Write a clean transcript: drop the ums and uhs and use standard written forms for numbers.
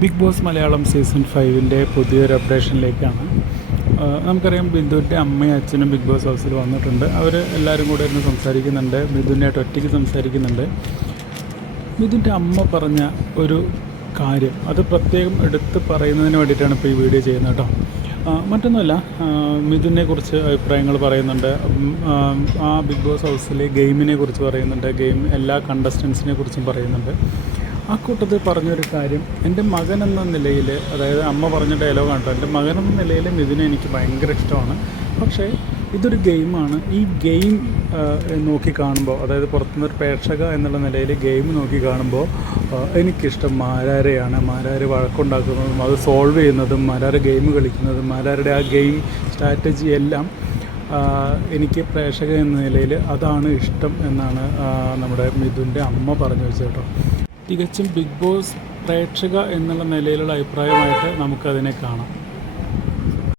Big boss Malayalam season 5 പുതിയൊരു അപ്ഡേഷനിലേക്കാണ്. നമുക്കറിയാം, ബിന്ദുവിൻ്റെ അമ്മയും അച്ഛനും ബിഗ് ബോസ് ഹൗസിൽ വന്നിട്ടുണ്ട്. അവർ എല്ലാവരും കൂടെ ഇരുന്ന് സംസാരിക്കുന്നുണ്ട്. ബിന്ദുവിനായിട്ട് ഒറ്റയ്ക്ക് സംസാരിക്കുന്നുണ്ട്. ബിന്ദുവിൻ്റെ അമ്മ പറഞ്ഞ ഒരു കാര്യം അത് പ്രത്യേകം എടുത്ത് പറയുന്നതിന് വേണ്ടിയിട്ടാണ് ഇപ്പോൾ ഈ വീഡിയോ ചെയ്യുന്നത് കേട്ടോ. മറ്റൊന്നുമല്ല, മിഥുനെ കുറിച്ച് അഭിപ്രായങ്ങൾ പറയുന്നുണ്ട്. ആ ബിഗ് ബോസ് ഹൗസിലെ ഗെയിമിനെ കുറിച്ച് പറയുന്നുണ്ട്. ഗെയിം എല്ലാ കണ്ടസ്റ്റൻസിനെ കുറിച്ചും പറയുന്നുണ്ട്. ആ കൂട്ടത്തിൽ പറഞ്ഞൊരു കാര്യം, എൻ്റെ മകൻ എന്ന നിലയിൽ, അതായത് അമ്മ പറഞ്ഞ ഡയലോഗാണ് കേട്ടോ, എൻ്റെ മകൻ എന്ന നിലയിൽ മിഥുനെ എനിക്ക് ഭയങ്കര ഇഷ്ടമാണ്. പക്ഷേ ഇതൊരു ഗെയിമാണ്. ഈ ഗെയിം നോക്കി കാണുമ്പോൾ, അതായത് പുറത്തുനിന്നൊരു പ്രേക്ഷക എന്നുള്ള നിലയിൽ ഗെയിം നോക്കി കാണുമ്പോൾ എനിക്കിഷ്ടം മാരാരെയാണ്. മാരാര് വഴക്കുണ്ടാക്കുന്നതും അത് സോൾവ് ചെയ്യുന്നതും മാരാര് ഗെയിം കളിക്കുന്നതും മാരാരുടെ ആ ഗെയിം സ്ട്രാറ്റജി എല്ലാം എനിക്ക് പ്രേക്ഷക എന്ന നിലയിൽ അതാണ് ഇഷ്ടം എന്നാണ് നമ്മുടെ മിഥുൻ്റെ അമ്മ പറഞ്ഞു വെച്ചത് കേട്ടോ. തികച്ചും ബിഗ് ബോസ് പ്രേക്ഷക എന്നുള്ള നിലയിലുള്ള അഭിപ്രായമായിട്ട് നമുക്കതിനെ കാണാം.